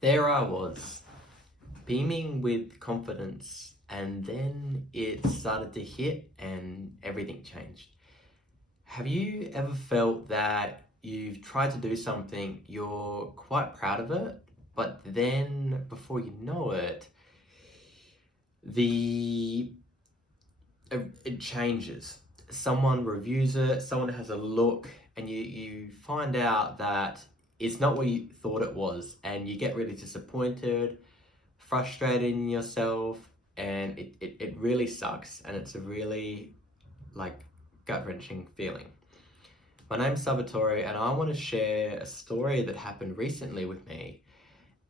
There I was, beaming with confidence, and then it started to hit and everything changed. Have you ever felt that you've tried to do something, you're quite proud of it, but then before you know it, the it changes. Someone reviews it, someone has a look, and you find out that it's not what you thought it was, and you get really disappointed, frustrated in yourself, and it really sucks, and it's a really like gut-wrenching feeling. My name's Salvatore, and I want to share a story that happened recently with me,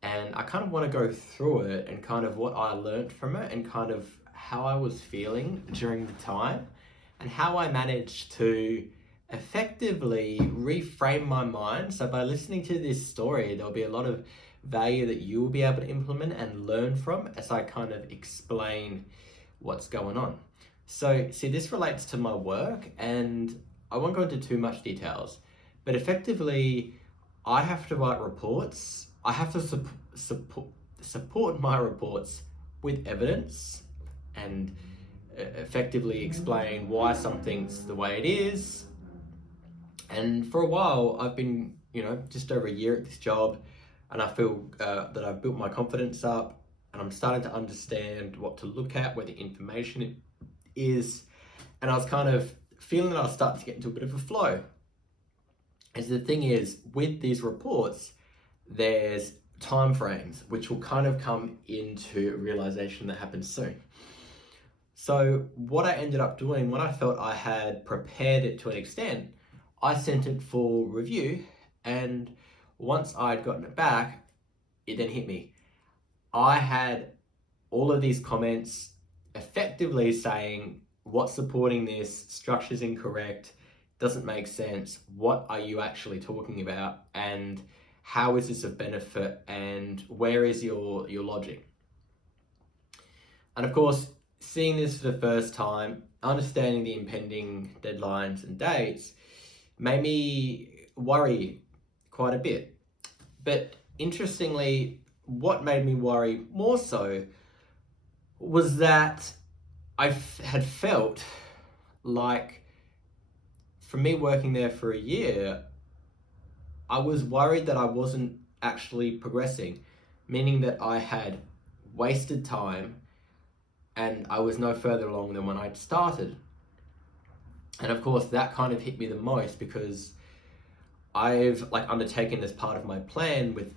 and I kind of want to go through it and kind of what I learned from it and kind of how I was feeling during the time and how I managed to effectively reframe my mind. So by listening to this story, there'll be a lot of value that you will be able to implement and learn from as I kind of explain what's going on. So see, this relates to my work, and I won't go into too much details, but effectively I have to write reports. I have to support my reports with evidence and effectively explain why something's the way it is. And for a while, I've been, just over a year at this job, and I feel that I've built my confidence up, and I'm starting to understand what to look at, where the information is, and I was kind of feeling that I was starting to get into a bit of a flow. As the thing is, with these reports, there's time frames which will kind of come into realization that happens soon. So what I ended up doing, when I felt I had prepared it to an extent, I sent it for review, and once I'd gotten it back, it then hit me. I had all of these comments effectively saying, what's supporting this, structure's incorrect, doesn't make sense, what are you actually talking about, and how is this of benefit, and where is your logic? And of course, seeing this for the first time, understanding the impending deadlines and dates, made me worry quite a bit. But interestingly, what made me worry more so was that I had felt like, for me working there for a year, I was worried that I wasn't actually progressing, meaning that I had wasted time and I was no further along than when I'd started. And of course, that kind of hit me the most because I've undertaken as part of my plan with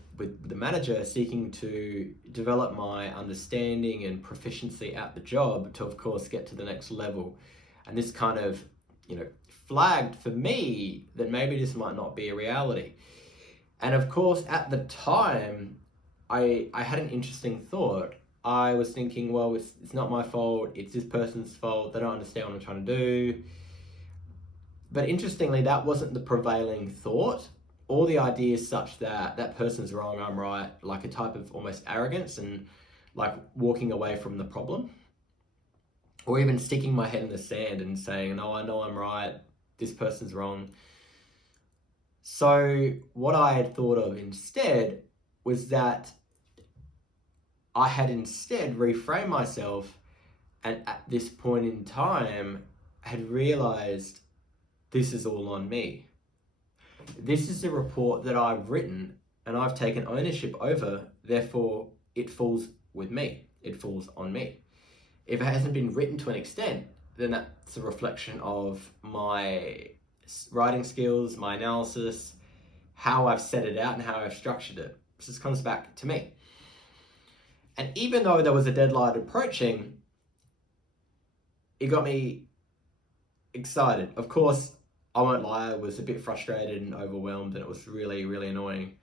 the manager, seeking to develop my understanding and proficiency at the job to, of course, get to the next level. And this kind of, flagged for me that maybe this might not be a reality. And of course, at the time, I had an interesting thought. I was thinking, well, it's not my fault, it's this person's fault, they don't understand what I'm trying to do. But interestingly, that wasn't the prevailing thought. All the ideas such that that person's wrong, I'm right, like a type of almost arrogance and like walking away from the problem. Or even sticking my head in the sand and saying, no, I know I'm right, this person's wrong. So what I had thought of instead was that I had instead reframed myself, and at this point in time had realized this is all on me. This is a report that I've written and I've taken ownership over, therefore it falls with me, it falls on me. If it hasn't been written to an extent, then that's a reflection of my writing skills, my analysis, how I've set it out and how I've structured it. So this comes back to me. And even though there was a deadline approaching, it got me excited. Of course, I won't lie, I was a bit frustrated and overwhelmed, and it was really, really annoying.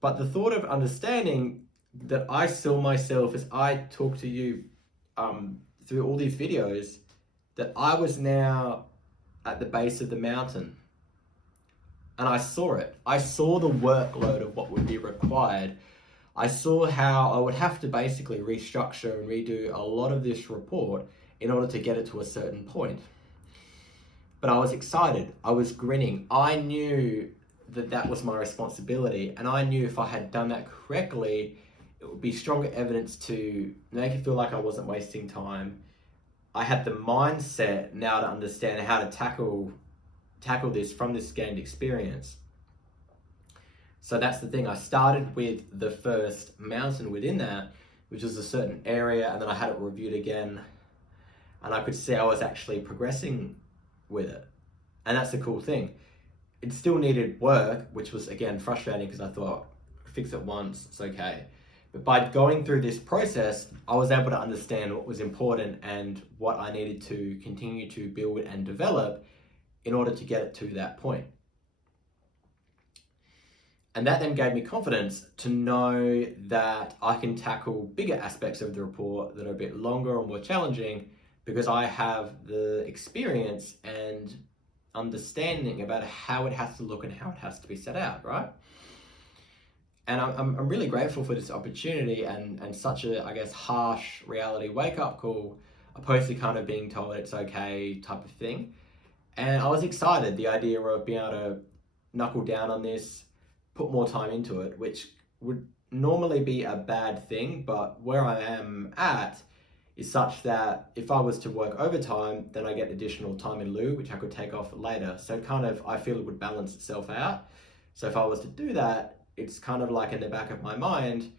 But the thought of understanding that I saw myself as I talk to you through all these videos, that I was now at the base of the mountain. And I saw it. I saw the workload of what would be required. I saw how I would have to basically restructure and redo a lot of this report in order to get it to a certain point. But I was excited. I was grinning. I knew that was my responsibility. And I knew if I had done that correctly, it would be stronger evidence to make it feel like I wasn't wasting time. I had the mindset now to understand how to tackle this from this gained experience. So that's the thing. I started with the first mountain within that, which was a certain area, and then I had it reviewed again, and I could see I was actually progressing with it. And that's the cool thing. It still needed work, which was again frustrating because I thought, fix it once, it's okay. But by going through this process, I was able to understand what was important and what I needed to continue to build and develop in order to get it to that point. And that then gave me confidence to know that I can tackle bigger aspects of the report that are a bit longer or more challenging because I have the experience and understanding about how it has to look and how it has to be set out, right? And I'm really grateful for this opportunity and such a, I guess, harsh reality wake-up call, opposed to kind of being told it's okay type of thing. And I was excited, the idea of being able to knuckle down on this, put more time into it, which would normally be a bad thing, but where I am at is such that if I was to work overtime, then I get additional time in lieu, which I could take off later. So kind of, I feel it would balance itself out. So if I was to do that, it's kind of like in the back of my mind,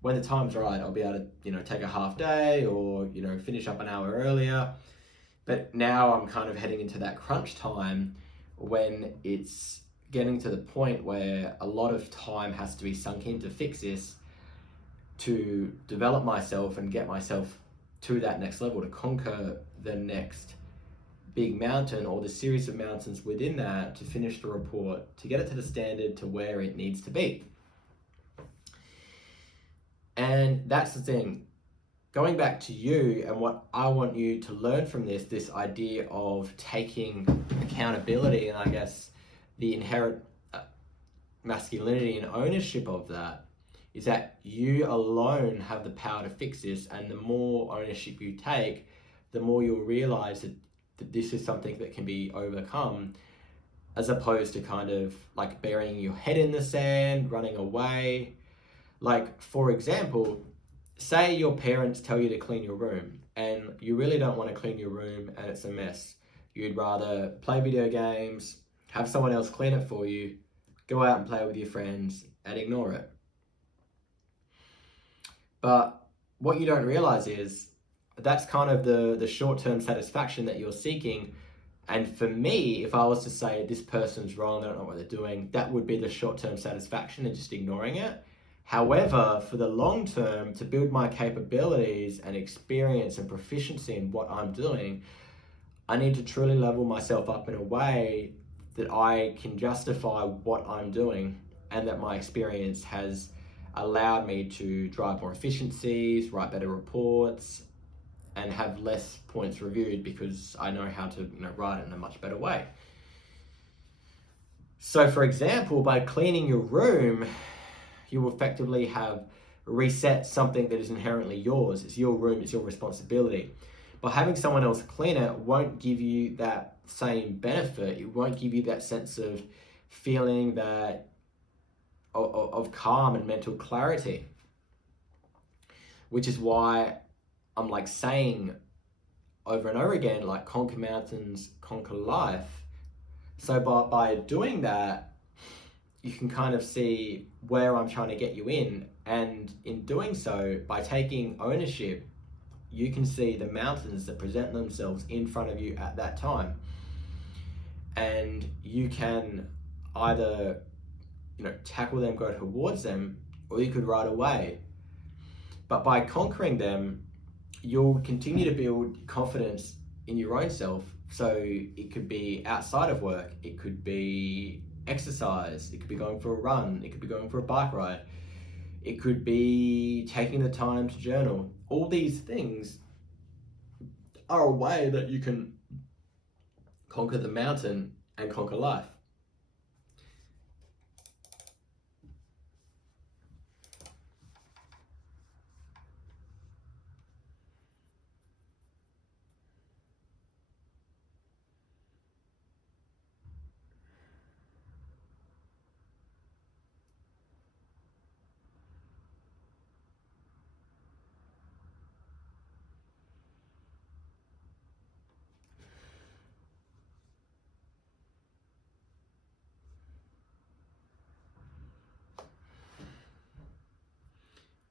when the time's right, I'll be able to, take a half day or, finish up an hour earlier. But now I'm kind of heading into that crunch time when it's getting to the point where a lot of time has to be sunk in to fix this, to develop myself and get myself to that next level, to conquer the next big mountain or the series of mountains within that, to finish the report, to get it to the standard to where it needs to be. And that's the thing. Going back to you and what I want you to learn from this idea of taking accountability and I guess the inherent masculinity and ownership of that, is that you alone have the power to fix this, and the more ownership you take, the more you'll realize that this is something that can be overcome, as opposed to kind of like burying your head in the sand, running away. Like, for example, say your parents tell you to clean your room and you really don't want to clean your room and it's a mess. You'd rather play video games, have someone else clean it for you, go out and play with your friends and ignore it. But what you don't realize is that's kind of the short-term satisfaction that you're seeking. And for me, if I was to say this person's wrong, they don't know what they're doing, that would be the short-term satisfaction and just ignoring it. However, for the long term, to build my capabilities and experience and proficiency in what I'm doing, I need to truly level myself up in a way that I can justify what I'm doing and that my experience has allowed me to drive more efficiencies, write better reports, and have less points reviewed because I know how to write it in a much better way. So for example, by cleaning your room, you effectively have reset something that is inherently yours. It's your room, it's your responsibility. But having someone else clean it won't give you that same benefit. It won't give you that sense of feeling that of calm and mental clarity. Which is why I'm like saying over and over again, like, conquer mountains, conquer life. So by doing that, you can kind of see where I'm trying to get you in. And in doing so, by taking ownership, you can see the mountains that present themselves in front of you at that time. And you can either, tackle them, go towards them, or you could ride away. But by conquering them, you'll continue to build confidence in your own self. So it could be outside of work, it could be exercise, it could be going for a run, it could be going for a bike ride, it could be taking the time to journal. All these things are a way that you can conquer the mountain and conquer life.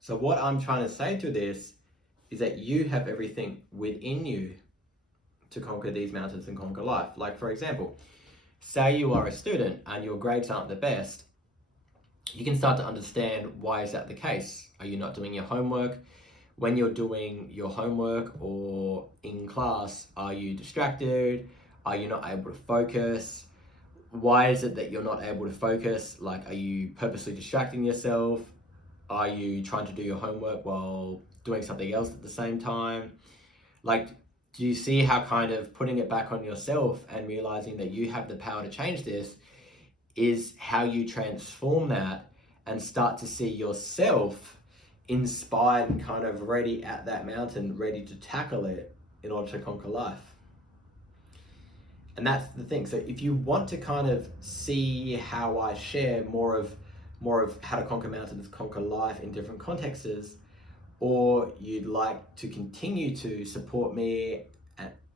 So what I'm trying to say to this is that you have everything within you to conquer these mountains and conquer life. Like, for example, say you are a student and your grades aren't the best, you can start to understand why is that the case. Are you not doing your homework? When you're doing your homework or in class, are you distracted? Are you not able to focus? Why is it that you're not able to focus? Like, are you purposely distracting yourself? Are you trying to do your homework while doing something else at the same time? Like, do you see how kind of putting it back on yourself and realizing that you have the power to change this is how you transform that and start to see yourself inspired and kind of ready at that mountain, ready to tackle it in order to conquer life. And that's the thing. So if you want to kind of see how I share more of how to conquer mountains, conquer life in different contexts, or you'd like to continue to support me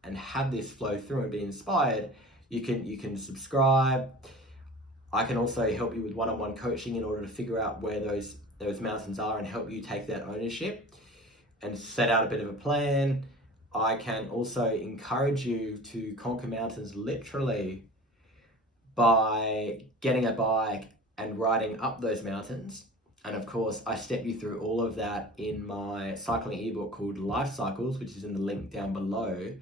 and have this flow through and be inspired, you can subscribe. I can also help you with one-on-one coaching in order to figure out where those mountains are and help you take that ownership and set out a bit of a plan. I can also encourage you to conquer mountains literally by getting a bike and riding up those mountains. And of course, I step you through all of that in my cycling ebook called Life Cycles, which is in the link down below,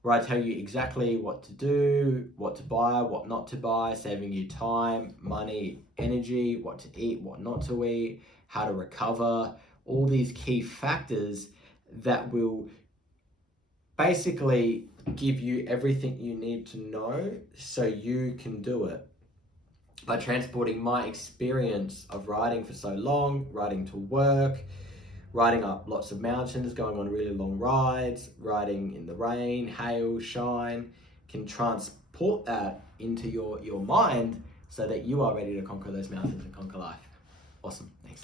where I tell you exactly what to do, what to buy, what not to buy, saving you time, money, energy, what to eat, what not to eat, how to recover, all these key factors that will basically give you everything you need to know so you can do it. By transporting my experience of riding for so long, riding to work, riding up lots of mountains, going on really long rides, riding in the rain, hail, shine, can transport that into your mind so that you are ready to conquer those mountains and conquer life. Awesome, thanks.